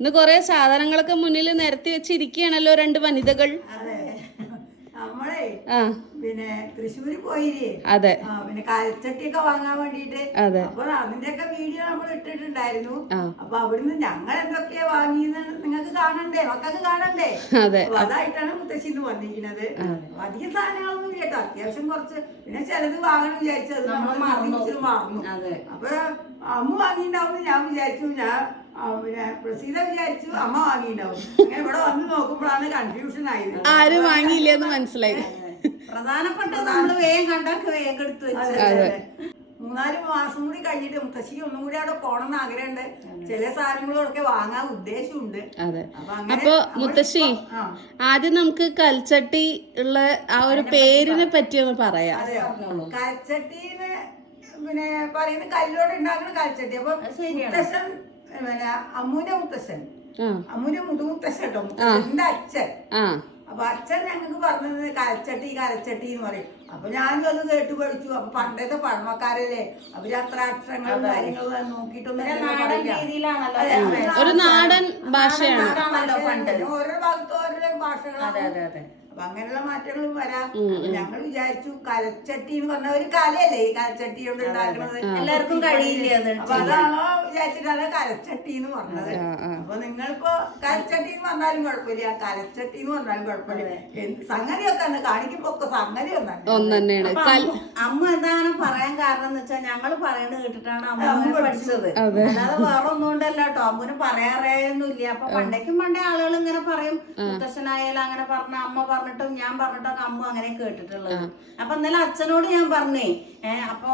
ഇന്ന് കുറെ സാധനങ്ങളൊക്കെ മുന്നിൽ നിരത്തി വെച്ചിരിക്കുകയാണല്ലോ രണ്ട് വനിതകൾ. അതെ. നമ്മളെ പിന്നെ തൃശ്ശൂര് പോയില്ലേ? അതെ. പിന്നെ കലച്ചട്ടിയൊക്കെ വാങ്ങാൻ വേണ്ടിട്ട് അതെ. അപ്പൊ അതിന്റെയൊക്കെ വീഡിയോ നമ്മൾ ഇട്ടിട്ടുണ്ടായിരുന്നു. അപ്പൊ അവിടുന്ന് ഞങ്ങൾ എന്തൊക്കെയാ വാങ്ങിയെന്ന് നിങ്ങൾക്ക് കാണണ്ടേ? മക്കൾക്ക് കാണണ്ടേ? അതെ. അപ്പൊ അതായിട്ടാണ് മുത്തശ്ശിന്ന് വന്നിരിക്കുന്നത്. അധികം സാധനങ്ങളൊന്നും കേട്ടോ. അത്യാവശ്യം കുറച്ച്. പിന്നെ ചിലത് വാങ്ങണം വിചാരിച്ചത്. നമ്മൾ മറന്നു മറന്നു അതെ. അപ്പൊ അമ്മ വാങ്ങിണ്ടാവും ഞാൻ വിചാരിച്ചു. ഞാൻ പിന്നെ പ്രസീത വിചാരിച്ചു അമ്മ വാങ്ങിയിട്ടുണ്ടാവും. അങ്ങനെ ഇവിടെ വന്ന് നോക്കുമ്പോഴാണ് കൺഫ്യൂഷൻ ആയത്. ആരും വാങ്ങിയില്ലെന്ന് മനസ്സിലായി. പ്രധാനപ്പെട്ടത് നമ്മൾ വേഗം കണ്ടൊക്കെ വേഗം എടുത്ത് വെച്ചു. അതെ, അതെ. മൂന്നാൽ മാസം കൂടി കഴിഞ്ഞിട്ട് മുത്തശ്ശിക്ക് ഒന്നും കൂടി അവിടെ പോകണം എന്ന് ആഗ്രഹമുണ്ട്. ചില സാധനങ്ങളൊക്കെ വാങ്ങാൻ ഉദ്ദേശമുണ്ട്. അതെ. അപ്പൊ അങ്ങനെ മുത്തശ്ശി ആദ്യം നമുക്ക് കൽച്ചട്ടി ഉള്ള ആ ഒരു പേരിനെ പറ്റി ഒന്ന് പറയാം. കൽച്ചട്ടീന്ന് പിന്നെ പറയുന്ന കല്ലോട് ഉണ്ടാക്കുന്ന കൽച്ചട്ടി. അപ്പൊ മുത്തശ്ശൻ പിന്നെ അമ്മൂന്റെ മുത്തശ്ശൻ. ആ. അമ്മൂന്റെ മുതുമുത്തശ്ശൻ കേട്ടോ മുത്തശ്ശന്റെ അച്ഛൻ. അപ്പൊ അച്ഛൻ ഞങ്ങൾക്ക് പറഞ്ഞത് കലച്ചട്ടി കലച്ചട്ടി എന്ന് പറയും. അപ്പൊ ഞാനും അത് കേട്ട് പഠിച്ചു. അപ്പൊ പണ്ടത്തെ പഴമക്കാരല്ലേ? അവർ അത്ര അക്ഷരങ്ങളും കാര്യങ്ങളും നോക്കിയിട്ടൊന്നും. ഒരു നാടൻ ഭാഷയാണ്. പണ്ട്. ഓരോ ഭാഗത്തും ഓരോ ഭാഷകളാണ്. അതെ അതെ അതെ. അപ്പൊ അങ്ങനെയുള്ള മാറ്റങ്ങളും വരാം. ഞങ്ങൾ വിചാരിച്ചു കലച്ചട്ടി എന്ന് പറഞ്ഞ ഒരു കലയല്ലേ? ഈ കലച്ചട്ടി കൊണ്ട് ഉണ്ടാക്കുന്നത് എല്ലാവർക്കും കഴിയില്ല അപ്പൊ അതാണോ വിചാരിച്ചിട്ടാണ് കലച്ചട്ടി എന്ന് പറഞ്ഞത്? അപ്പൊ നിങ്ങളിപ്പോ കലച്ചട്ടി എന്ന് പറഞ്ഞാലും കുഴപ്പമില്ല. കലച്ചട്ടി എന്ന് പറഞ്ഞാലും കുഴപ്പമില്ല. സംഗതിയൊക്കെ തന്നെ കാണിക്കുമ്പോ ഒക്കെ സംഗതി ഒന്നാണ് ഒന്ന് അമ്മ എന്താണ് പറയാൻ കാരണം എന്ന് വെച്ചാൽ ഞങ്ങൾ പറയുന്നത് കേട്ടിട്ടാണ് അമ്മ പഠിച്ചത്. അല്ലാതെ വേറെ ഒന്നും അമ്മൂന് പറയാറൊന്നുമില്ല അപ്പൊ പണ്ടേക്കും പണ്ടേ ആളുകൾ ഇങ്ങനെ പറയും മുത്തശ്ശനായാലും അങ്ങനെ പറഞ്ഞ അമ്മ പറഞ്ഞിട്ടും ഞാൻ പറഞ്ഞിട്ടൊക്കെ അമ്മ അങ്ങനെ കേട്ടിട്ടുള്ളത്. അപ്പൊ ഇന്നലെ അച്ഛനോട് ഞാൻ പറഞ്ഞേ ഏഹ് അപ്പൊ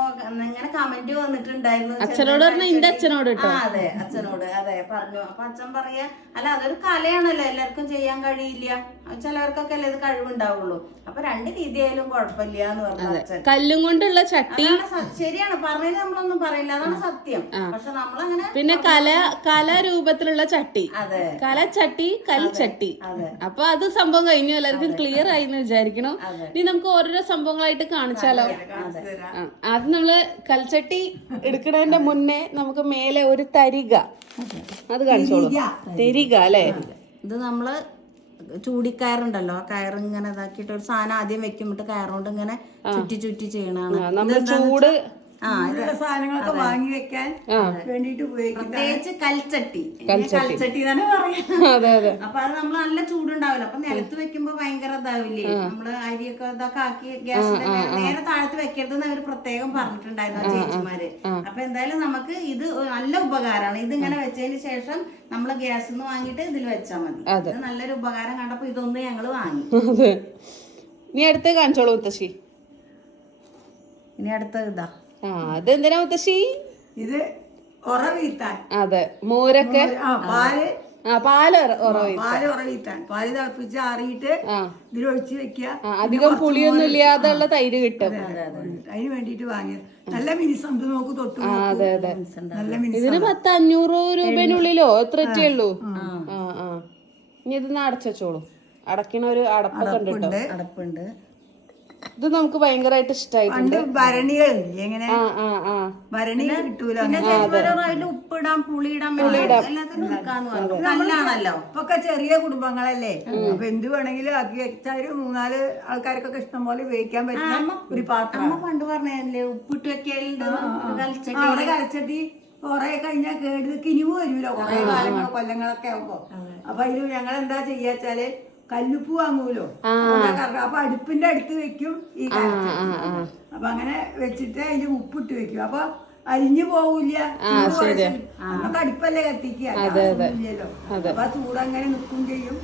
ഇങ്ങനെ കമന്റ് വന്നിട്ടുണ്ടായിരുന്നു അച്ഛനോട് അച്ഛനോട് ആ അതെ അച്ഛനോട് അതെ പറഞ്ഞു. അപ്പൊ അച്ഛൻ പറയാ അല്ല അതൊരു കലയാണല്ലോ എല്ലാവർക്കും ചെയ്യാൻ കഴിയില്ല. ചിലവർക്കൊക്കെ അല്ലേ ഇത് കഴിവുണ്ടാവുള്ളൂ. അപ്പൊ രണ്ട് രീതിയായാലും കുഴപ്പമില്ല എന്ന് പറഞ്ഞു കല്ലും കൊണ്ടുള്ള ചട്ടി. ശരിയാണ്. പറഞ്ഞത് നമ്മളൊന്നും പറയില്ല. അതാണ് സത്യം. പക്ഷെ നമ്മളങ്ങനെ പിന്നെ കല കലാരൂപത്തിലുള്ള ചട്ടി. അതെ. കലച്ചട്ടി കൽച്ചട്ടി. അപ്പൊ അത് സംഭവം കഴിഞ്ഞു. എല്ലാവർക്കും ക്ലിയർ ആയി എന്ന് വിചാരിക്കണം. ഇനി നമുക്ക് ഓരോരോ സംഭവങ്ങളായിട്ട് കാണിച്ചാലോ? അത് നമ്മൾ കൽച്ചട്ടി എടുക്കണതിന്റെ മുന്നേ നമുക്ക് മേലെ ഒരു തരിക. അത്. കാണിച്ചോളൂ. തരിക. അല്ലേ? ഇത് നമ്മൾ ചൂടിക്കയറുണ്ടല്ലോ. ആ കയറ് ഇങ്ങനെ ഇതാക്കിയിട്ട് ഒരു സാധനം ആദ്യം വെക്കുമ്പോട്ട് കയറുകൊണ്ട് ഇങ്ങനെ ചുറ്റി ചുറ്റി ചെയ്യണാണ് ചൂട് സാധനങ്ങളൊക്കെ വാങ്ങി വെക്കാൻ വേണ്ടിട്ട് പ്രത്യേകിച്ച് കൽച്ചട്ടി. കൽച്ചട്ടി. തന്നെ പറയാം അതെ അതെ. അപ്പൊ അത് നമ്മൾ നല്ല ചൂടുണ്ടാവില്ല. അപ്പൊ നിലത്ത് വെക്കുമ്പോ ഭയങ്കര ഇതാവില്ലേ? നമ്മൾ അരിയൊക്കെ ഇതൊക്കെ ആക്കി ഗ്യാസിന്റെ നേരെ താഴത്ത് വെക്കരുതെന്ന് അവർ പ്രത്യേകം പറഞ്ഞിട്ടുണ്ടായിരുന്നു ആ ചേച്ചിമാര്. അപ്പൊ എന്തായാലും നമുക്ക് ഇത് നല്ല ഉപകാരമാണ്. ഇത് ഇങ്ങനെ വെച്ചതിന് ശേഷം നമ്മൾ ഗ്യാസ് നിന്ന് വാങ്ങിയിട്ട് ഇതിൽ വെച്ചാൽ മതി. ഇത് നല്ലൊരു ഉപകാരം കണ്ടപ്പോ ഇതൊന്ന് ഞങ്ങൾ വാങ്ങി. അതെ. നീ അടുത്ത് കാണിച്ചോളൂ മുത്തശ്ശി. ഇനി അടുത്ത ഇതാ. ആ അതെന്തിനാ മുത്തശ്ശി? ഇത് ഉറവീത്താൻ. അതെ മോരൊക്കെ? ആ പാൽ. ആ പാൽ പാൽ ഉറവീത്താൻ. പാൽ തിളപ്പിച്ച് ആറിയിട്ട് ഇതിലൊഴിച്ച് വെക്കുക. അധികം പുളിയൊന്നും ഇല്ലാതെ ഉള്ള തൈര് കിട്ടും. അതിന് വേണ്ടിട്ട് വാങ്ങിയത്. നല്ല മിനിസം ഇത് നോക്ക് തൊട്ട് അതെ അതെ. നല്ല മിനിസം ഇതിന് പത്ത് അഞ്ഞൂറ് രൂപനുള്ളിലോ? എത്ര ഉള്ളൂ? ആ. ആ ഇനി ഇത് അടച്ചു വെച്ചോളൂ. അടക്കണ ഒരു അടപ്പ് ഉണ്ട് അടപ്പുണ്ട്. ഇത് നമുക്ക് ഭയങ്കരമായിട്ട് ഇഷ്ടമായിട്ടുണ്ട് പണ്ട് ഭരണികളില്ലേ എങ്ങനെ? ഭരണി കിട്ടൂല ഉപ്പിടാം പുളിയിടാം ഇപ്പൊക്കെ ചെറിയ കുടുംബങ്ങളല്ലേ? അപ്പൊ എന്ത് വേണമെങ്കിലും ആക്കി വെച്ചാൽ ഒരു മൂന്നാൽ ആൾക്കാർക്കൊക്കെ ഇഷ്ടം പോലെ ഉപയോഗിക്കാൻ പറ്റുന്ന ഒരു പാത്രം. പണ്ട് പറഞ്ഞല്ലേ ഉപ്പിട്ട് വെക്കലുണ്ട് കലച്ചട്ടി. കൊറേ കഴിഞ്ഞാൽ കേട്. കിനിവ് വരൂല? കൊറേ കാലങ്ങളോ കൊല്ലങ്ങളൊക്കെ ആവുമ്പോ. അപ്പൊ അതിന് ഞങ്ങൾ എന്താ ചെയ്യാച്ചാൽ കല്ലുപ്പ് വാങ്ങൂലോ. അപ്പൊ അടുപ്പിന്റെ അടുത്ത് വെക്കും ഈ അപ്പൊ അങ്ങനെ വെച്ചിട്ട് അതിൽ ഉപ്പിട്ട് വെക്കും. അപ്പൊ അരിഞ്ഞു പോവില്ല. നമുക്ക് അടുപ്പല്ലേ ഗ്യാസൊന്നുമില്ലല്ലോ. അപ്പൊ ആ ചൂട് അങ്ങനെ നിൽക്കും ചെയ്യും.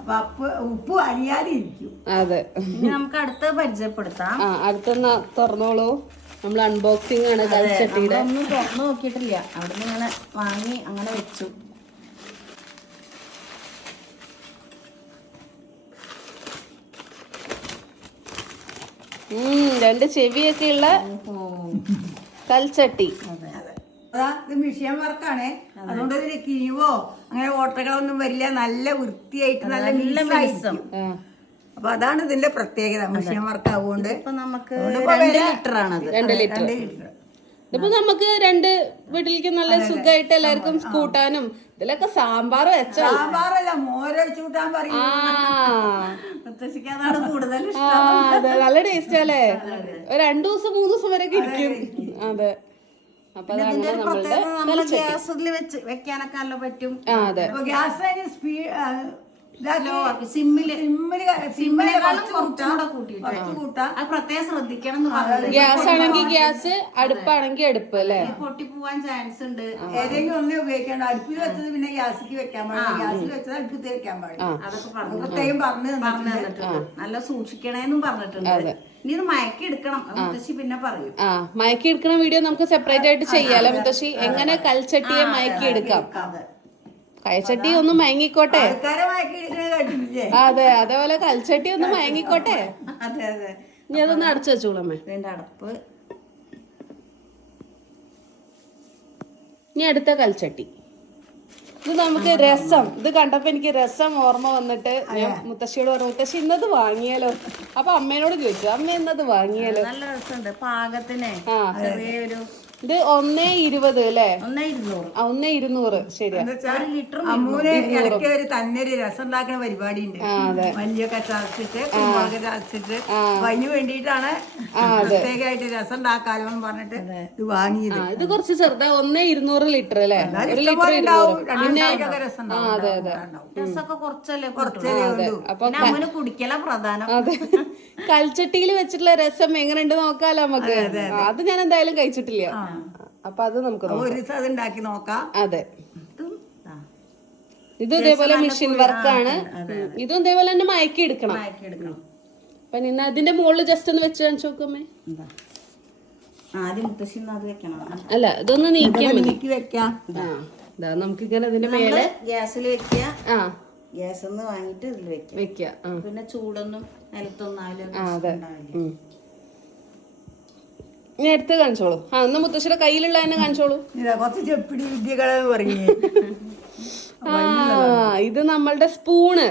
അപ്പൊ അപ്പ് ഉപ്പ് അരിയാതെ ഇരിക്കും അതെ. ഇനി നമുക്ക് അടുത്ത് പരിചയപ്പെടുത്താം. അടുത്തൊന്ന് തുറന്നോളൂ. നമ്മൾ അൺബോക്സിംഗ് ആണ് ഒന്നും തുറന്നു നോക്കിയിട്ടില്ല. അവിടുന്ന് ഇങ്ങനെ വാങ്ങി അങ്ങനെ വെച്ചു. രണ്ട് ചെവിയൊക്കെ ഉള്ള കൽച്ചട്ടി. മിഷ്യൻ വർക്കാണ്. അതുകൊണ്ട് ഇതിന് കിഴിവോ അങ്ങനെ ഓട്ടകളൊന്നും വരില്ല. നല്ല വൃത്തിയായിട്ട് നല്ല മിസ്സായിരിക്കും അപ്പൊ അതാണ് ഇതിന്റെ പ്രത്യേകത മിഷ്യൻ വർക്ക് ആവുകൊണ്ട് നമുക്ക് രണ്ട് ലിറ്റർ ആണ് രണ്ട് ലിറ്റർ. ഇതിപ്പോ നമുക്ക് രണ്ട് വീട്ടിലേക്ക് നല്ല സുഖമായിട്ട് എല്ലാവർക്കും കൂട്ടാനും ഇതിലൊക്കെ സാമ്പാർ വെച്ചാൽ സാമ്പാറല്ല മോരൊഴിച്ച് കൂട്ടാൻ പറയും. അതെ നല്ല ടേസ്റ്റ് അല്ലേ രണ്ടു ദിവസം മൂന്ന് ദിവസം വരെ ഇരിക്കും. അതെ. ഗ്യാസിൽ വെച്ച് വെക്കാനൊക്കെ നല്ല പറ്റും. ഗ്യാസ് സ്പീഡ് പ്രത്യേകം ശ്രദ്ധിക്കണം ഗ്യാസ് ആണെങ്കിൽ ഗ്യാസ് അടുപ്പാണെങ്കിൽ അടുപ്പ് അല്ലേ? പൊട്ടി പോവാൻ ചാൻസ് ഉണ്ട്. ഏതെങ്കിലും ഒന്നേ ഉപയോഗിക്കണ്ട. അടുപ്പിൽ വെച്ചത് പിന്നെ ഗ്യാസിക്ക് വെക്കാൻ പാടില്ല. ഗ്യാസിൽ വെച്ചത് അടുപ്പത്തിൽ വെക്കാൻ പാടില്ല. അതൊക്കെ പറഞ്ഞു പ്രത്യേകം പറഞ്ഞു പറഞ്ഞു തന്നിട്ടുണ്ട്. നല്ല സൂക്ഷിക്കണേന്നും പറഞ്ഞിട്ടുണ്ട്. ഇനി ഇത് മയക്കി എടുക്കണം. മുത്തശ്ശി പിന്നെ പറയും. ആ. മയക്കി എടുക്കുന്ന വീഡിയോ നമുക്ക് സെപ്പറേറ്റ് ആയിട്ട് ചെയ്യാലോ മുത്തശ്ശി? എങ്ങനെ കൽച്ചട്ടിയെ മയക്കി എടുക്കാം? അതെ കയച്ചട്ടി ഒന്ന് മയങ്ങിക്കോട്ടെ. അതെ അതേപോലെ കൽച്ചട്ടി ഒന്ന് മയങ്ങിക്കോട്ടെ. ഇനി അതൊന്ന് അടച്ചു വെച്ചോളമ്മേ അടപ്പ്. ഇനി അടുത്ത കൽച്ചട്ടി. ഇത് നമുക്ക് രസം. ഇത് കണ്ടപ്പോ എനിക്ക് രസം ഓർമ്മ വന്നിട്ട് ഞാൻ മുത്തശ്ശിയോട് പറഞ്ഞു മുത്തശ്ശി ഇന്നത് വാങ്ങിയാലോ? അപ്പൊ അമ്മേനോട് ചോദിച്ചു അമ്മ ഇന്നത് വാങ്ങിയാലോ? നല്ല രസമുണ്ട് പാകത്തിന് ആ. ചെറിയൊരു ഇത് ഒന്നേ ഇരുപത് അല്ലേ? ഒന്നേ ഇരുന്നൂറ്. ആ, ഒന്നേ ഇരുന്നൂറ്. ശരിയാ. ഒരു ലിറ്റർ അമ്മൂന് ഇടയ്ക്ക് ഒരു തന്നെ ഒരു രസം ഉണ്ടാക്കുന്ന പരിപാടി ഉണ്ട് അതെ. മല്ലിയൊക്കെ ചതച്ചിട്ട് കുരുമുളക് ചതച്ചിട്ട് അപ്പൊ അതിന് വേണ്ടിയിട്ടാണ് പ്രത്യേകമായിട്ട് രസം ഉണ്ടാക്കാലോ എന്ന് പറഞ്ഞിട്ട് ഇത് വാങ്ങിയത്. ഇത് കുറച്ച് ചെറുതാ ഒന്നേ ഇരുന്നൂറ് ലിറ്റർ അല്ലേ? ഒരു ലിറ്റർ അതെ അതെ. രസമൊക്കെ കുറച്ചല്ലേ അപ്പൊ കുടിക്കല പ്രധാനം. അതെ. കൽച്ചട്ടിയിൽ വെച്ചിട്ടുള്ള രസം എങ്ങനെയുണ്ട് നോക്കാലോ നമുക്ക്. അത് ഞാൻ എന്തായാലും കഴിച്ചിട്ടില്ല. അപ്പൊ അത് നമുക്ക് ഒരു ദിവസം ഉണ്ടാക്കി നോക്കാം. അതെ. ഇതും ഇതേപോലെ മെഷീൻ വർക്കാണ് ഇതും ഇതേപോലെ തന്നെ മയക്കി എടുക്കണം. മയക്കി എടുക്കണം അപ്പൊ നിന്ന് അതിന്റെ മുകളിൽ ജസ്റ്റ് ഒന്ന് വെച്ച് കാണിച്ചു നോക്കമ്മേ ആദ്യം മുത്തശ്ശി അത് വെക്കണം. അല്ല ഇതൊന്ന് നീക്കിയാൽ നീക്കി വെക്കാം. ഇതാ നമുക്കിങ്ങനെ ഇതിന്റെ മേലെ ഗ്യാസിൽ വെക്കുക. ആ. ഗ്യാസ് ഒന്ന് വാങ്ങിയിട്ട് ഇതിൽ വെക്കുക. വെക്കുക പിന്നെ ചൂടൊന്നും നിലത്തൊന്നും ആയാലും ആ, അതെ. ഉണ്ടാവില്ല എടുത്ത് കാണിച്ചോളൂ. ആ ഒന്ന് മുത്തശ്ശിയുടെ കയ്യിലുള്ള തന്നെ കാണിച്ചോളൂ. കുറച്ച് ചെപ്പിടി ആ ഇത് നമ്മളുടെ സ്പൂണ്.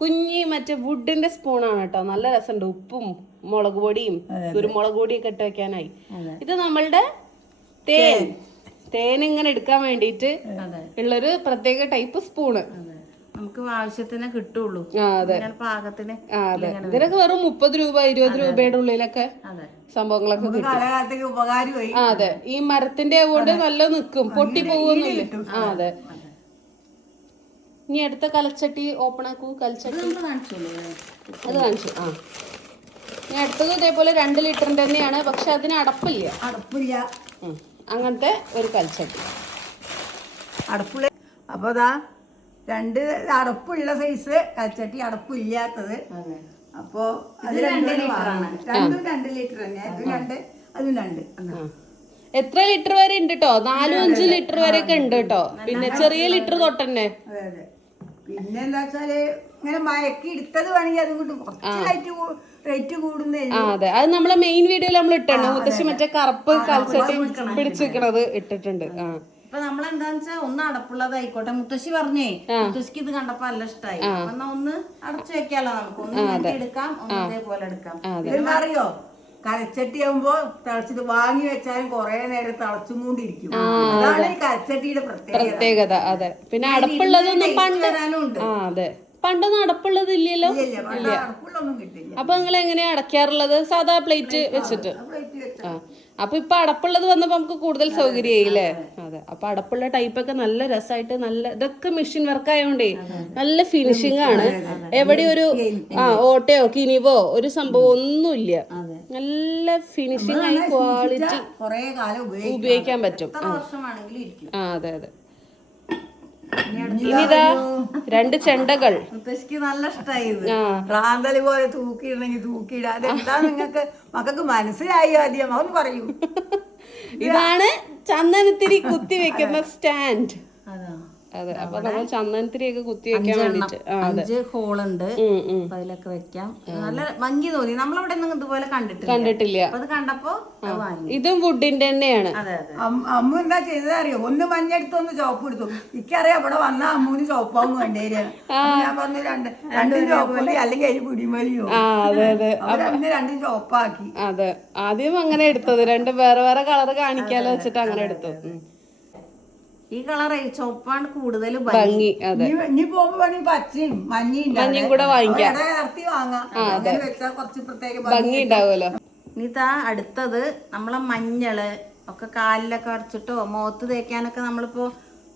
കുഞ്ഞി മറ്റേ വുഡിന്റെ സ്പൂണാണ് കേട്ടോ. നല്ല രസമുണ്ട്. ഉപ്പും മുളക് പൊടിയും കുരുമുളക് പൊടിയൊക്കെ ഇട്ട് വെക്കാനായി. ഇത് നമ്മളുടെ തേൻ. തേൻ. ഇങ്ങനെ എടുക്കാൻ വേണ്ടിയിട്ട് ഉള്ളൊരു പ്രത്യേക ടൈപ്പ് സ്പൂണ്. നമുക്ക് ആവശ്യത്തിന് കിട്ടുള്ളൂ. പാകത്തിന് ഇതിനൊക്കെ വെറും മുപ്പത് രൂപ ഇരുപത് രൂപയുടെ ഉള്ളിലൊക്കെ സംഭവങ്ങളൊക്കെ കിട്ടും. ഉപകാരമായി. അതെ. ഈ മരത്തിന്റെ കൊണ്ട് നല്ല നിക്കും പൊട്ടി പോകുന്നില്ല ആ അതെ ഇനി അടുത്ത കലച്ചട്ടി ഓപ്പൺ ആക്കൂ. കലച്ചട്ടി. അത് കാണിച്ചു. ആ. ഇനി അടുത്തത് ഇതേപോലെ രണ്ട് ലിറ്ററിന്റെ തന്നെയാണ്. പക്ഷെ അതിന് അടപ്പില്ല. അടപ്പില്ല. അങ്ങനത്തെ ഒരു കൽച്ചട്ടി അടപ്പുള്ള അപ്പൊ അതാ രണ്ട് അടപ്പുള്ള സൈസ് കച്ചട്ടി അടപ്പില്ലാത്തത്. അതെ. അപ്പൊ അത് രണ്ട് ലിറ്ററാണ് രണ്ടും രണ്ട് ലിറ്റർ തന്നെ. അതും രണ്ട് അതും രണ്ട്. എത്ര ലിറ്റർ വരെ ഉണ്ട് കേട്ടോ നാലും അഞ്ചും ലിറ്റർ വരെ ഒക്കെ ഉണ്ട് കേട്ടോ പിന്നെ ചെറിയ ലിറ്റർ തൊട്ടന്നെ. അതെ അതെ. പിന്നെ എന്താ വെച്ചാൽ ഇങ്ങനെ മയക്കി എടുത്തത് വേണമെങ്കിൽ അതും കിട്ടും റേറ്റ് റേറ്റ് കൂടുന്നേ അതെ. അത് നമ്മളെ മെയിൻ വീഡിയോയിൽ നമ്മൾ ഇട്ടുണ്ട് മുത്തശ്ശി മറ്റേ കറുപ്പ് കൽച്ചട്ടി പിടിച്ചിരിക്കണത് ഇട്ടിട്ടുണ്ട്. ആ. ഇപ്പൊ നമ്മളെന്താന്ന് വെച്ചാ ഒന്ന് അടപ്പുള്ളതായിക്കോട്ടെ. മുത്തശ്ശി പറഞ്ഞേ മുത്തശ്ശിക്ക് ഇത് കണ്ടപ്പോ നല്ല ഇഷ്ടമായി എന്നാ ഒന്ന് അടച്ചു വെക്കാലോ നമുക്ക്. ഒന്ന് എടുക്കാം ഒന്ന് ഇതേപോലെ എടുക്കാം. ഇതെന്താ അറിയോ? കരച്ചട്ടി ആകുമ്പോ തിളച്ചിട്ട് വാങ്ങി വെച്ചാലും കൊറേ നേരം തിളച്ചും കൊണ്ടിരിക്കും അതാണ് ഈ കരച്ചട്ടിയുടെ പ്രത്യേകത. പ്രത്യേകത അതെ. പിന്നെ അടപ്പുള്ളതൊന്നും പണ്ട് അതെ. പണ്ടൊന്നും അടപ്പുള്ളത് ഇല്ലല്ലോ ഇല്ല. അപ്പൊ നിങ്ങൾ എങ്ങനെയാ അടക്കാറുള്ളത് സാധാ പ്ലേറ്റ് വെച്ചിട്ട്. ആ. അപ്പൊ ഇപ്പൊ അടപ്പുള്ളത് വന്നപ്പോ നമുക്ക് കൂടുതൽ സൗകര്യമായില്ലേ? അതെ. അപ്പൊ അടപ്പുള്ള ടൈപ്പ് ഒക്കെ നല്ല രസമായിട്ട് നല്ല ഇതൊക്കെ മെഷീൻ വർക്ക് ആയതുകൊണ്ടേ നല്ല ഫിനിഷിംഗ് ആണ്. എവിടെ ഒരു ആ ഓട്ടയോ കിനിവോ ഒരു സംഭവം ഒന്നുമില്ല. നല്ല ഫിനിഷിംഗ് ആയി ക്വാളിറ്റി ഉപയോഗിക്കാൻ പറ്റും. ആ അതെ അതെ. ഇനിതാ രണ്ട് ചെണ്ടകൾ. മുത്തശ്ശിക്ക് നല്ല ഇഷ്ടമായി റാന്തലി പോലെ തൂക്കിയിടണമെങ്കിൽ തൂക്കിയിടാതെ അതെന്താ നിങ്ങക്ക് മക്കൾക്ക് മനസ്സിലായി ആദ്യം. അവൻ പറയൂ. ഇതാണ് ചന്ദനത്തിരി കുത്തി വെക്കുന്ന സ്റ്റാൻഡ്. അതാ. അപ്പൊ നമ്മൾ ചന്ദനത്തിരിയൊക്കെ കുത്തി വെക്കാൻ വേണ്ടിട്ട്. അഞ്ച് ഹോളുണ്ട്. അതിലൊക്കെ വെക്കാം. നല്ല ഭംഗി തോന്നി. നമ്മളവിടെ ഒന്നും ഇതുപോലെ കണ്ടിട്ടില്ല. കണ്ടിട്ടില്ല. അത് കണ്ടപ്പോ വാങ്ങി. ഇതും വുഡിന്റെ തന്നെയാണ്. അമ്മ എന്താ ചെയ്തത് അറിയോ ഒന്ന് മഞ്ഞെടുത്തു ഒന്ന് ചോപ്പ് എടുത്തു. ഇക്കറിയാം ഇവിടെ വന്ന അമ്മൂന് ചോപ്പാവും വേണ്ടേര് ഞാൻ പറഞ്ഞു രണ്ട് രണ്ടും ചോപ്പലി അല്ലെങ്കിൽ അതിന് പിടിമലിയോ? രണ്ടും ചോപ്പാക്കി അതെ. ആദ്യം അങ്ങനെ എടുത്തത്. രണ്ട് വേറെ വേറെ കളർ കാണിക്കാലോ വെച്ചിട്ട് അങ്ങനെ എടുത്തു. ഈ കളർ ചുവപ്പാണ് കൂടുതൽ ഭംഗി. അതെ. ഇനി പോകുമ്പോ വേണമെങ്കിൽ പച്ചയും മഞ്ഞയും മഞ്ഞയും കൂടെ വാങ്ങിക്കാം. ഇറത്തി വാങ്ങാം. അങ്ങനെ വെച്ചാൽ കുറച്ച് പ്രത്യേക ഭംഗി ഉണ്ടാവുമല്ലോ. ഇനിതാ അടുത്തത് നമ്മളെ മഞ്ഞൾ ഒക്കെ കാലിലൊക്കെ അരച്ചിട്ടോ മുഖത്ത് തേക്കാനൊക്കെ നമ്മളിപ്പോ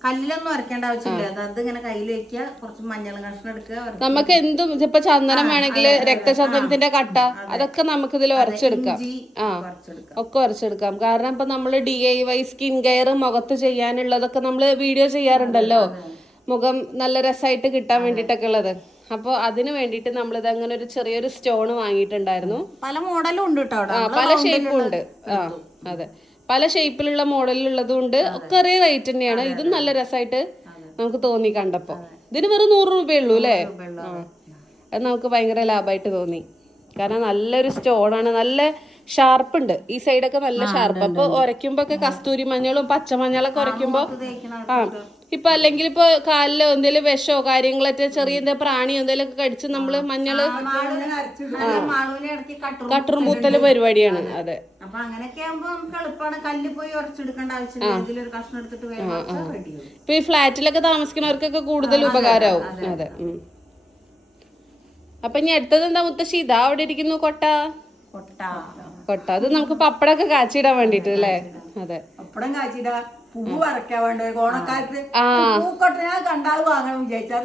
കല്ലിലൊന്നും അരക്കേണ്ട ആവശ്യമില്ല. അത് ഇങ്ങനെ കയ്യിൽ വെക്കുക കുറച്ച് മഞ്ഞൾ കഷ്ണം എടുക്കുക നമുക്ക് എന്തും ഇപ്പൊ ചന്ദനം വേണമെങ്കിൽ രക്തചന്ദനത്തിന്റെ കട്ട അതൊക്കെ നമുക്ക് ഇതിൽ ഉറച്ചെടുക്കാം ആ ഒക്കെ വരച്ചെടുക്കാം. കാരണം ഇപ്പൊ നമ്മൾ D I Y skin care മുഖത്ത് ചെയ്യാനുള്ളതൊക്കെ നമ്മൾ വീഡിയോ ചെയ്യാറുണ്ടല്ലോ. മുഖം നല്ല രസമായിട്ട് കിട്ടാൻ വേണ്ടിട്ടൊക്കെ ഉള്ളത്. അപ്പോൾ അതിന് വേണ്ടിയിട്ട് ഇത് അങ്ങനെ ഒരു ചെറിയൊരു സ്റ്റോൺ വാങ്ങിയിട്ടുണ്ടായിരുന്നു. പല മോഡലും ഉണ്ട് കേട്ടോ പല ഷേപ്പും ഉണ്ട്. ആ അതെ. പല ഷേപ്പിലുള്ള മോഡലിലുള്ളതും കൊണ്ട് ഒക്കെ ഒരേ റേറ്റ് തന്നെയാണ്. ഇതും നല്ല രസമായിട്ട് നമുക്ക് തോന്നി കണ്ടപ്പോ. ഇതിന് വെറും നൂറ് രൂപയേ ഉള്ളൂ അല്ലേ അത്. നമുക്ക് ഭയങ്കര ലാഭമായിട്ട് തോന്നി. കാരണം നല്ലൊരു സ്റ്റോണാണ് നല്ല ഷാർപ്പ് ഉണ്ട്. ഈ സൈഡൊക്കെ നല്ല ഷാർപ്പ് അപ്പൊ ഉരയ്ക്കുമ്പോ ഒക്കെ കസ്തൂരി മഞ്ഞളും പച്ചമഞ്ഞളൊക്കെ ഉരയ്ക്കുമ്പോ ആ ഇപ്പൊ അല്ലെങ്കിൽ ഇപ്പൊ കാലിലോ എന്തെങ്കിലും വിഷമോ കാര്യങ്ങളൊക്കെ ചെറിയ എന്തെങ്കിലും പ്രാണിയോ എന്തെങ്കിലും കടിച്ച് നമ്മൾ മഞ്ഞൾ കട്ടറും പൂത്തൽ പരിപാടിയാണ് അതെ. അപ്പൊ അങ്ങനെയൊക്കെ ആകുമ്പോ നമുക്ക് എളുപ്പമാണ് കല്ല് പോയി ഉറച്ചെടുക്കേണ്ട ആവശ്യമില്ല. ഇതിലൊരു കഷ്ണം എടുത്തിട്ട് ഇപ്പൊ ഈ ഫ്ലാറ്റിലൊക്കെ താമസിക്കുന്നവർക്കൊക്കെ കൂടുതൽ ഉപകാരമാവും അതെ. അപ്പൊ ഇനി അടുത്തത് എന്താ മുത്തശ്ശി? ഇതാ അവിടെ ഇരിക്കുന്നു കൊട്ട. കൊട്ട. കൊട്ട. അത് നമുക്ക് പപ്പടമൊക്കെ കാച്ചിടാൻ വേണ്ടിട്ട് അല്ലേ? അതെ. അപ്പടം കാച്ചിട.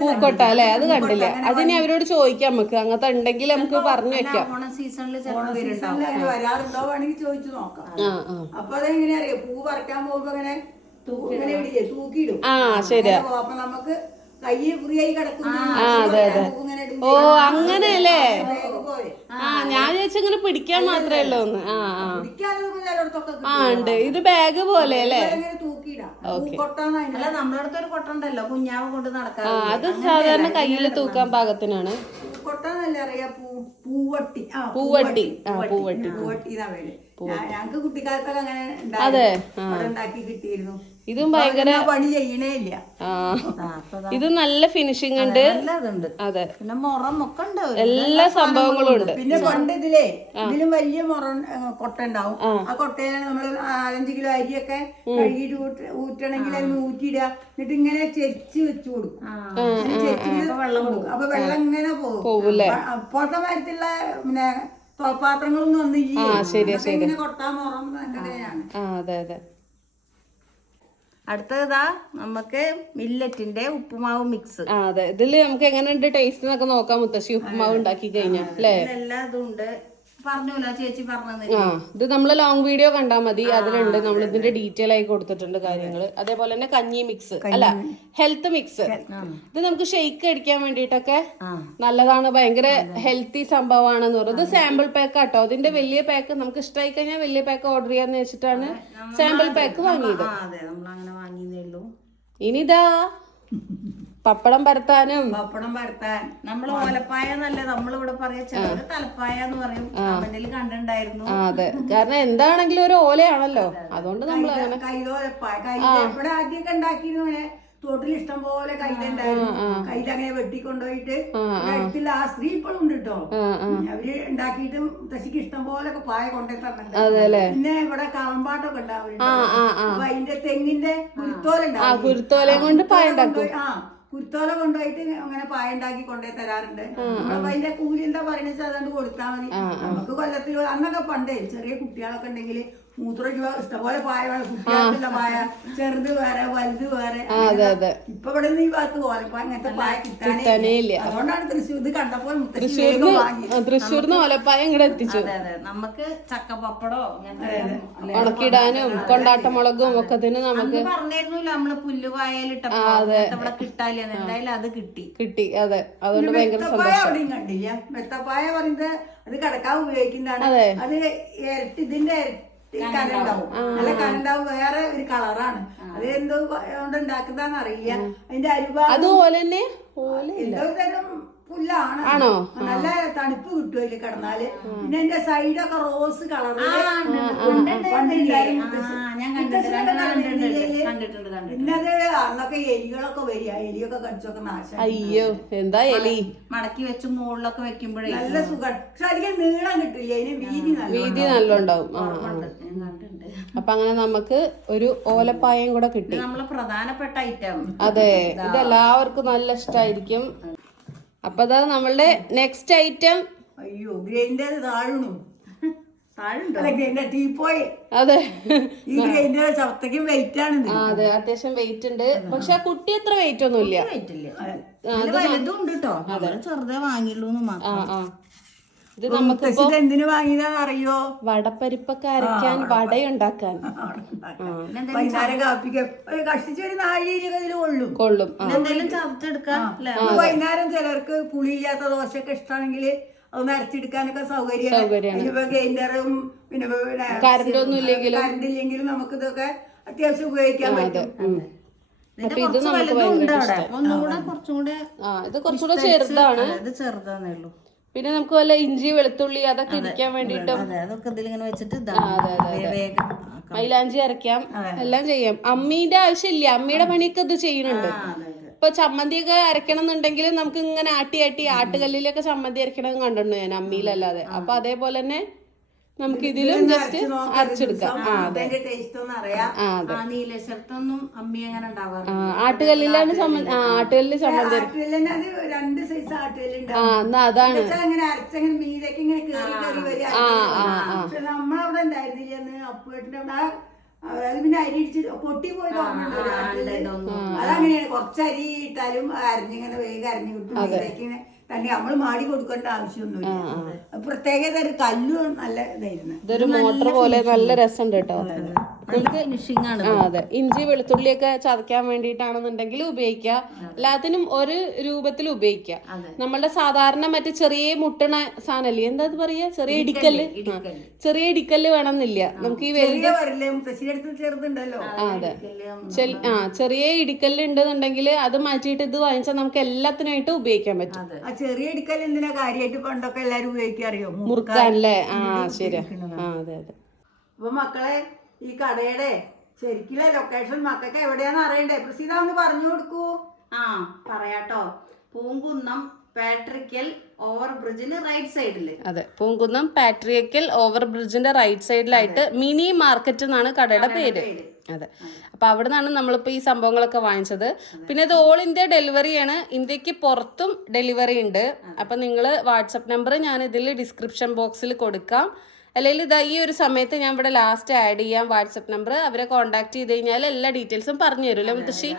പൂക്കൊട്ട അല്ലേ? അത് കണ്ടില്ല. അതിനി അവരോട് ചോദിക്കാം നമുക്ക്. അങ്ങനത്തെ ഉണ്ടെങ്കിൽ നമുക്ക് പറഞ്ഞു വെക്കാം. ഓണം സീസണിൽ വരാറുണ്ടോ വേണമെങ്കിൽ ചോദിച്ചു നോക്കാം. അപ്പൊ അതെങ്ങനെയാ പൂ പറിക്കാൻ പോകുമ്പോ ഇങ്ങനെ തൂക്കിയിടും ആ ശരിയാ. അപ്പൊ നമുക്ക് ഓ അങ്ങനെയല്ലേ. ആ ഞാൻ ചോദിച്ചിങ്ങനെ ഇങ്ങനെ പിടിക്കാൻ മാത്രമേ ഉള്ളൂ ഒന്ന് ആ ആ. ഉണ്ട്. ഇത് ബാഗ് പോലെ അല്ലേ? അത് സാധാരണ കയ്യിൽ തൂക്കാൻ പാകത്തിനാണ്. പൂവട്ടി. ആ പൂവട്ടി. പൂവട്ടി. ഞങ്ങൾക്ക് കുട്ടിക്കാലത്തൊക്കെ അങ്ങനെ ഉണ്ടാക്കി കിട്ടിയിരുന്നു. ഇതും ഭയങ്കര പണി ചെയ്യണേ ഇല്ല. ഇത് നല്ല ഫിനിഷിംഗ് ഉണ്ട്. അതെ. പിന്നെ മുറം ഒക്കെ എല്ലാ സംഭവങ്ങളും ഉണ്ട്. പിന്നെ പണ്ട് ഇതിലേ ഇതിലും വലിയ മുറ കൊട്ട ഉണ്ടാവും. ആ. കൊട്ടയിലാണ് നമ്മൾ നാലഞ്ച് കിലോ അരിയൊക്കെ കഴുകിയിട്ട് ഊറ്റ- ഊറ്റണമെങ്കിൽ അതിന് ഊറ്റിയിടുക. എന്നിട്ട് ഇങ്ങനെ ചെരിച്ച് വെച്ചു കൊടുക്കും. ചെരിച്ചിട്ട് വെള്ളം കൊടുക്കും അപ്പൊ വെള്ളം ഇങ്ങനെ പോകും. അപ്പൊ അപ്പോഴത്തെ മരത്തുള്ള പിന്നെ തോൽപാത്രങ്ങളൊന്നും ഒന്നും ഇല്ല ഇങ്ങനെ കൊട്ടാ മുറം അങ്ങനെയാണ് അതെ അതെ. അടുത്തതാ നമുക്ക് മില്ലറ്റിന്റെ ഉപ്പുമാവ് മിക്സ് അതെ. ഇതിൽ നമുക്ക് എങ്ങനെയുണ്ട് ടേസ്റ്റ് എന്നൊക്കെ നോക്കാം മുത്തശ്ശി. ഉപ്പുമാവ് ഉണ്ടാക്കി കഴിഞ്ഞാൽ അല്ലേ? എല്ലാ ഇതും ഉണ്ട് ആ ഇത് നമ്മൾ ലോങ് വീഡിയോ കണ്ടാൽ മതി. അതിലുണ്ട്. നമ്മൾ ഇതിന്റെ ഡീറ്റെയിൽ ആയി കൊടുത്തിട്ടുണ്ട് കാര്യങ്ങൾ അതേപോലെ തന്നെ കഞ്ഞി മിക്സ് അല്ല ഹെൽത്ത് മിക്സ് ഇത് നമുക്ക് ഷെയ്ക്ക് അടിക്കാൻ വേണ്ടിട്ടൊക്കെ നല്ലതാണ്. ഭയങ്കര ഹെൽത്തി സംഭവമാണെന്ന് പറയുന്നത് ഇത് സാമ്പിൾ പാക്ക് ആട്ടോ. അതിന്റെ വലിയ പാക്ക് നമുക്ക് ഇഷ്ടമായി കഴിഞ്ഞാൽ വലിയ പാക്ക് ഓർഡർ ചെയ്യാന്ന് വെച്ചിട്ടാണ് സാമ്പിൾ പാക്ക് വാങ്ങിയത്. ഇനിതാ പപ്പടം പരത്താനും. പപ്പടം പരത്താൻ. നമ്മൾ ഓലപ്പായ എന്നല്ലേ നമ്മളിവിടെ പറയാ ചിലര് തലപ്പായ എന്ന് പറയും. കമന്റിൽ കണ്ടിട്ടുണ്ടായിരുന്നു. അതെ. കാരണം എന്താണെങ്കിലും ഒരു ഓലയാണല്ലോ. അതുകൊണ്ട് നമ്മൾ അങ്ങനെ കൈതോലപ്പായ കൈത ഇവിടെ ആദ്യമൊക്കെ ഉണ്ടാക്കിയിരുന്നു ഇങ്ങനെ തോട്ടിൽ ഇഷ്ടം പോലെ കൈത ഉണ്ടായിരുന്നു കൈത അങ്ങനെ വെട്ടിക്കൊണ്ടുപോയിട്ട് അടുത്തുള്ള ആ സ്ത്രീ ഇപ്പോഴും ഉണ്ട് കേട്ടോ അവർ ഉണ്ടാക്കിയിട്ട് മുത്തശ്ശിക്ക് ഇഷ്ടം പോലെ പായ കൊണ്ടേ തന്നിട്ടുണ്ട്. പിന്നെ ഇവിടെ കളമ്പാട്ടൊക്കെ ഉണ്ടാവുന്നുണ്ട് അപ്പൊ അതിന്റെ തെങ്ങിന്റെ കുരുത്തോല ഉണ്ടാവും കുരുത്തോലയും കൊണ്ട് പായ ഉണ്ടാക്കും. ആ. കുരുത്തോല കൊണ്ടുപോയിട്ട് അങ്ങനെ പായ ഉണ്ടാക്കി കൊണ്ടുപോയി തരാറുണ്ട്. അപ്പൊ അതിന്റെ കൂലി എന്താ പറയുന്നത് അതുകൊണ്ട് കൊടുത്താൽ മതി. നമുക്ക് കൊല്ലത്തിൽ അന്നൊക്കെ പണ്ടേ ചെറിയ കുട്ടികളൊക്കെ ഉണ്ടെങ്കിൽ മൂത്ര രൂപ ഇഷ്ടംപോലെ പായ വേണം കുട്ടികൾക്കുള്ള പായ. ചെറുത് വേറെ വലുത് വേറെ. അതെ അതെ. ഇപ്പൊ ഇവിടെ നിന്ന് ഈ ഭാഗത്ത് ഓലപ്പായ അങ്ങനത്തെ പായ കിട്ടാനേ ഇല്ല. അതുകൊണ്ടാണ് തൃശ്ശൂർ ഇത് കണ്ടപ്പോൾ ഓലപ്പായ ഇങ്ങോട്ട് എത്തിച്ചു. അതെ അതെ. നമുക്ക് ചക്കപ്പപ്പടോ ഉണക്കിടാനും കൊണ്ടാട്ട മുളകും ഒക്കെ തന്നെ നമുക്ക് പറഞ്ഞിരുന്നില്ല നമ്മൾ പുല്ലുവായലിട്ടപ്പോ ഇവിടെ കിട്ടാല്ല എന്തായാലും അത് കിട്ടി. കിട്ടി അതെ. അതുകൊണ്ട് ഭയങ്കര മെത്തപ്പായ അവിടെയും കണ്ടില്ല. മെത്തപ്പായ പറയുന്നത് അത് കിടക്കാൻ ഉപയോഗിക്കുന്നതാണ്. അത്. ഇരട്ടി ഇതിന്റെ ഈ കനുണ്ടാവും. നല്ല കരണ്ടാവും വേറെ ഒരു കളറാണ്. അത് എന്തോ കൊണ്ട് ഉണ്ടാക്കുന്നതാന്ന് അറിയില്ല. അതിന്റെ അരിവാ അതുപോലെ തന്നെ എന്തോ തരം പുല്ലാണ്? നല്ല തണുപ്പ് കിട്ടും അതിൽ കിടന്നാൽ. പിന്നെ എന്റെ സൈഡൊക്കെ റോസ് കളർ കണ്ടിട്ടുണ്ട് കണ്ടിട്ടുണ്ട്. പിന്നത് അന്നൊക്കെ എലികളൊക്കെ വരിക എലിയൊക്കെ കടിച്ചൊക്കെ നാശം അയ്യോ എന്താ എലി? മടക്കി വെച്ച് മുകളിലൊക്കെ വെക്കുമ്പോഴേ നല്ല സുഖം. പക്ഷെ അധികം നീളം കിട്ടില്ല അതിന് വീതി നല്ല വീതി നല്ലോണ്ടാവും. ആ. കണ്ടിട്ടുണ്ട്. അപ്പൊ അങ്ങനെ നമുക്ക് ഒരു ഓലപ്പായം കൂടെ കിട്ടി. നമ്മളെ പ്രധാനപ്പെട്ട ഐറ്റം അതെ ഇത്. എല്ലാവർക്കും നല്ല ഇഷ്ടായിരിക്കും. അപ്പൊ അതാ നമ്മളുടെ നെക്സ്റ്റ് ഐറ്റം അയ്യോ ഗ്രൈൻഡർ താഴണു താഴുണ്ടോ അല്ല ഗ്രൈൻഡർ ടീപ്പോയി അതെ. ചവത്തക്കും വെയിറ്റ് ആണ് അതെ. അത്യാവശ്യം വെയിറ്റ് ഉണ്ട്. പക്ഷെ ആ കുട്ടി അത്ര വെയിറ്റ് ഒന്നും ഇല്ല. വലുതും ഉണ്ട് കേട്ടോ ചെറുതേ വാങ്ങിയുള്ളൂ ഇത് നമുക്ക് എന്തിനു വാങ്ങിയതാന്ന് അറിയോ? വടപ്പരിപ്പൊക്കെ അരയ്ക്കാൻ വടയുണ്ടാക്കാൻ. വൈകുന്നേരം കാപ്പിക്ക് കഷ്ടിച്ച് ഒരു കൊള്ളും. കൊള്ളും. എന്തെങ്കിലും ചതച്ചെടുക്കാം വൈകുന്നേരം ചിലർക്ക് പുളിയില്ലാത്ത ദോശയൊക്കെ ഇഷ്ടമാണെങ്കിൽ അത് നരച്ചെടുക്കാനൊക്കെ സൗകര്യമാണ്. ഇനിയിപ്പോ ഗ്രൈൻഡറും പിന്നെ കറണ്ട് ഒന്നും ഇല്ലെങ്കിലും കറണ്ട് ഇല്ലെങ്കിലും. നമുക്ക് ഇതൊക്കെ അത്യാവശ്യം ഉപയോഗിക്കാൻ പറ്റും. അപ്പൊ ഇത് കുറച്ചുകൂടെ ചെറുതാണ്. ഇത് ഉള്ളൂ. പിന്നെ നമുക്ക് വല്ല ഇഞ്ചി വെളുത്തുള്ളി അതൊക്കെ ഇരിക്കാൻ വേണ്ടിട്ടും ഇതാ. മൈലാഞ്ചി അരയ്ക്കാം. എല്ലാം ചെയ്യാം. അമ്മീന്റെ ആവശ്യമില്ല. അമ്മയുടെ പണിയൊക്കെ ഇത് ചെയ്യുന്നുണ്ട് ഇപ്പൊ ചമ്മന്തിയൊക്കെ അരക്കണം എന്നുണ്ടെങ്കിൽ നമുക്ക് ഇങ്ങനെ ആട്ടി ആട്ടി ആട്ടുകല്ലിലൊക്കെ ചമ്മന്തി അരക്കണം കണ്ടിട്ടുണ്ട് ഞാൻ അമ്മിയിലല്ലാതെ. അപ്പൊ അതേപോലെ തന്നെ നമുക്ക് ഇതിലും ജസ്റ്റ് അരച്ചെടുക്കാം. ആട്ടുകല്ലിലാണ് ചമ്മന്തി. ആട്ടുകല്ലിൽ ചമ്മന്തി ആ എന്നാ അതാണ്. ആ ആ നമ്മളവിടെ അപ്പുവേട്ടിന്റെ ആ- അത് പിന്നെ അരി ഇടിച്ച് പൊട്ടി പോയി അതങ്ങനെയാണ്. കുറച്ച് അരി ഇട്ടാലും അരിഞ്ഞിങ്ങനെ വേഗം അരിഞ്ഞു കിട്ടും. ഇങ്ങനെ തന്നെ നമ്മൾ മാടി കൊടുക്കേണ്ട ആവശ്യമൊന്നുമില്ല. പ്രത്യേകത ഒരു കല്ലും നല്ല ഇതായിരുന്നു. ഇതൊരു മോട്ടർ പോലെ നല്ല രസമുണ്ട് കേട്ടോ. നല്ല ഫിനിഷിംഗ് ആണ് അതെ. ഇഞ്ചി വെളുത്തുള്ളിയൊക്കെ ചതയ്ക്കാൻ വേണ്ടിയിട്ടാണെന്നുണ്ടെങ്കിൽ ഉപയോഗിക്കുക. എല്ലാത്തിനും ഒരു രൂപത്തിൽ ഉപയോഗിക്കാം നമ്മളുടെ സാധാരണ മറ്റേ ചെറിയ മുട്ടണ സാധനല്ലേ? എന്താ പറയാ ചെറിയ ഇടിക്കല്ല്. ചെറിയ ഇടിക്കല്ല് വേണമെന്നില്ല. നമുക്ക് ഈ വലിയ അതെ ആ ചെറിയ ഇടിക്കല്ല് ഉണ്ടെന്നുണ്ടെങ്കിൽ അത് മാറ്റിയിട്ട് ഇത് വാങ്ങിച്ചാൽ നമുക്ക് എല്ലാത്തിനായിട്ട് ഉപയോഗിക്കാൻ പറ്റും. ചെറിയ അടിക്കൽ എന്തിനാ കാര്യമായിട്ട് പണ്ടൊക്കെ എല്ലാരും ഉപയോഗിക്കാറിയോ മുറുക്കാനല്ലേ? ആ ശരിയാ. ആ അതെ അതെ. അപ്പൊ മക്കളെ ഈ കടയുടെ ശരിക്കുള്ള ലൊക്കേഷൻ മക്കൾക്ക് എവിടെയാന്ന് അറിയണ്ടേ? പ്രസീത ഒന്ന് പറഞ്ഞു കൊടുക്കൂ. ആ പറയാട്ടോ. പൂങ്കുന്നം പാട്രിക്കൽ ഓവർ ബ്രിഡ്ജിന് റൈറ്റ് സൈഡിൽ അതെ പൂങ്കുന്നം പാട്രിയക്കൽ ഓവർ ബ്രിഡ്ജിന്റെ റൈറ്റ് സൈഡിലായിട്ട് മിനി മാർക്കറ്റ് എന്നാണ് കടയുടെ പേര്. അതെ. അപ്പൊ അവിടെ നിന്നാണ് നമ്മളിപ്പോ ഈ സംഭവങ്ങളൊക്കെ വാങ്ങിച്ചത്. പിന്നെ ഇത് ഓൾ ഇന്ത്യ ഡെലിവറിയാണ് ഇന്ത്യയ്ക്ക് പുറത്തും ഡെലിവറി ഉണ്ട്. അപ്പൊ നിങ്ങൾ വാട്സപ്പ് നമ്പർ ഞാൻ ഇതിൽ ഡിസ്ക്രിപ്ഷൻ ബോക്സിൽ കൊടുക്കാം. അല്ലെങ്കിൽ ഇതാ ഈ ഒരു സമയത്ത് ഞാൻ ഇവിടെ ലാസ്റ്റ് ആഡ് ചെയ്യാം വാട്സപ്പ് നമ്പർ അവരെ കോൺടാക്ട് ചെയ്ത് കഴിഞ്ഞാൽ എല്ലാ ഡീറ്റെയിൽസും പറഞ്ഞു തരും അല്ലേ മുത്തശ്ശി?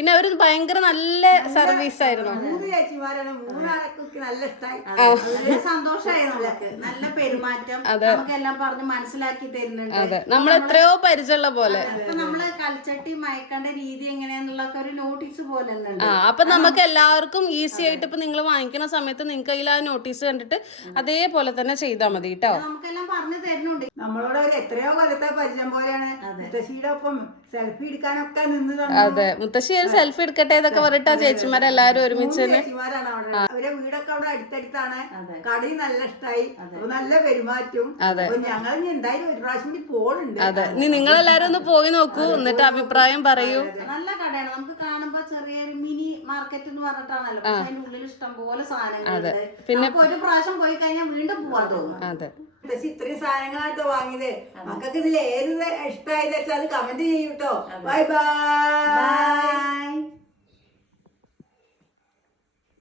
പിന്നെ അവർ ഭയങ്കര നല്ല സർവീസ് ആയിരുന്നു. മൂന്ന് ചേച്ചിമാരാണ് മൂന്നാൾക്ക് നല്ല ഇഷ്ടമായി നല്ല സന്തോഷമായി നമുക്ക് നല്ല പെരുമാറ്റം. നമുക്കെല്ലാം പറഞ്ഞ് മനസ്സിലാക്കി തരുന്നുണ്ട്. അതെ. നമ്മൾ എത്രയോ പരിചയമുള്ള പോലെ. നമ്മൾ കൽച്ചട്ടി മയക്കേണ്ട രീതി എങ്ങനെയാന്നുള്ള ഒരു നോട്ടീസ് പോലെ അപ്പൊ നമുക്ക് എല്ലാവർക്കും ഈസി ആയിട്ട് ഇപ്പൊ നിങ്ങൾ വാങ്ങിക്കുന്ന സമയത്ത് നിങ്ങൾക്ക് അതിൽ ആ നോട്ടീസ് കണ്ടിട്ട് അതേപോലെ തന്നെ ചെയ്താൽ മതി കേട്ടോ നമുക്കെല്ലാം പറഞ്ഞു തരുന്നുണ്ട്. നമ്മളോട് എത്രയോ കൊല്ലത്തെ പരിചയം പോലെയാണ്. മുത്തശ്ശിയുടെ ഒപ്പം സെൽഫി എടുക്കാനൊക്കെ. അതെ. മുത്തശ്ശി ഒരു സെൽഫി എടുക്കട്ടെ എന്നൊക്കെ പറഞ്ഞിട്ട് ചേച്ചിമാരെല്ലാരും ഒരുമിച്ച് അവരെ വീടൊക്കെ അവിടെ അടുത്തടുത്താണ്. കടയും നല്ല ഇഷ്ടായി. നല്ല പെരുമാറ്റവും ഞങ്ങൾ എന്തായാലും ഒരു പ്രാവശ്യം കൂടി പോണുണ്ട്. അതെ. ഇനി നിങ്ങളെല്ലാരും ഒന്ന് പോയി നോക്കൂ. എന്നിട്ട് അഭിപ്രായം പറയൂ. നല്ല കടയാണ്. നമുക്ക് കാണുമ്പോ ചെറിയൊരു മിനി മാർക്കറ്റ് എന്ന് പറഞ്ഞിട്ടാണല്ലോ. അതിനുള്ളിൽ അതിന്റെ ഉള്ളിൽ ഇഷ്ടം പോലെ സാധനങ്ങളുണ്ട് നമുക്ക് ഒരു പ്രാവശ്യം പോയി കഴിഞ്ഞാൽ വീണ്ടും പോവാൻ തോന്നും. അതെ. മുത്തശ്ശി ഇത്രയും സാധനങ്ങളായിട്ട് വാങ്ങിയത്. മക്കൾക്ക് ഇതിൽ ഏത് ഇഷ്ടമായത് വെച്ചാൽ അത് കമന്റ് ചെയ്യൂട്ടോ ബൈ ബൈ